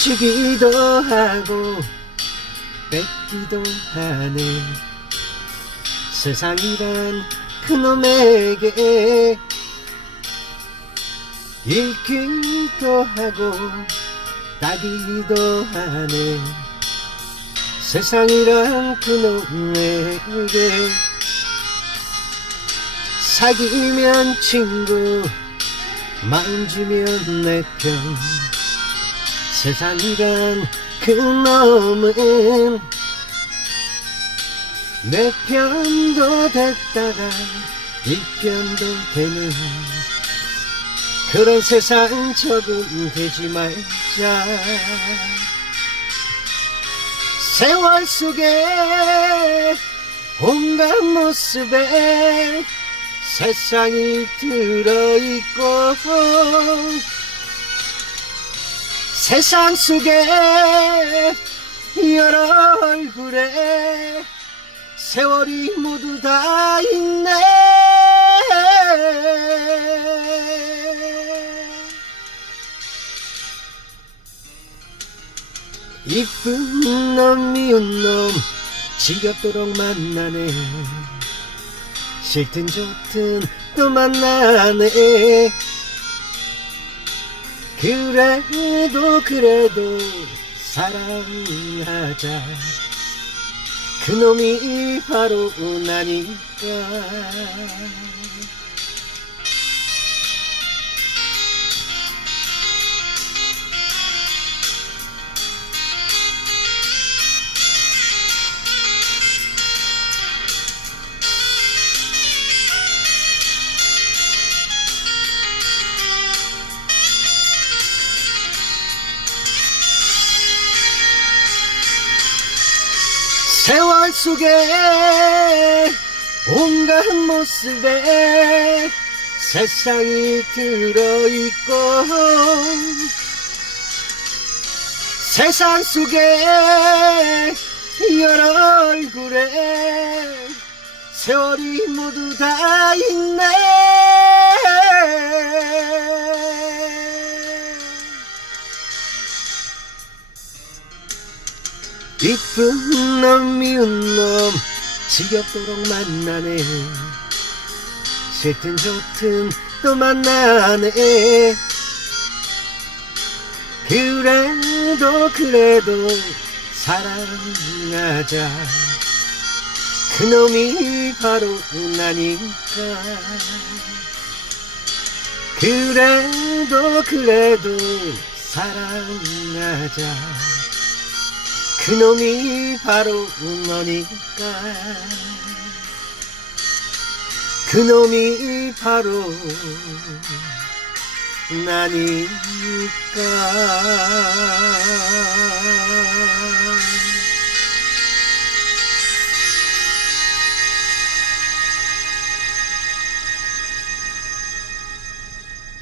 주기도 하고 뺏기도 하네. 세상이란 그놈에게 읽기도 하고 따기도 하네. 세상이란 그놈에게 사귀면 친구 마음 주면 내편 세상이란 그놈은 내 편도 됐다가 이 편도 되는 그런 세상 적응 되지 말자. 세월 속에 온갖 모습에 세상이 들어있고 세상 속에 여러 얼굴에 세월이 모두 다 있네. 이쁜 놈 미운 놈 지겹도록 만나네. 싫든 좋든 또 만나네 그래도 그래도 사랑하자 그놈이 바로 나니까 세월 속에 온갖 모습에 세상이 들어있고 세상 속에 여러 얼굴에 세월이 모두 다 있네 이쁜 놈 미운 놈 지겹도록 만나네. 싫든 좋든 또 만나네. 그래도 그래도 사랑하자. 그놈이 바로 나니까. 그래도 그래도 사랑하자 그놈이 바로 너니까. 그놈이 바로 나니까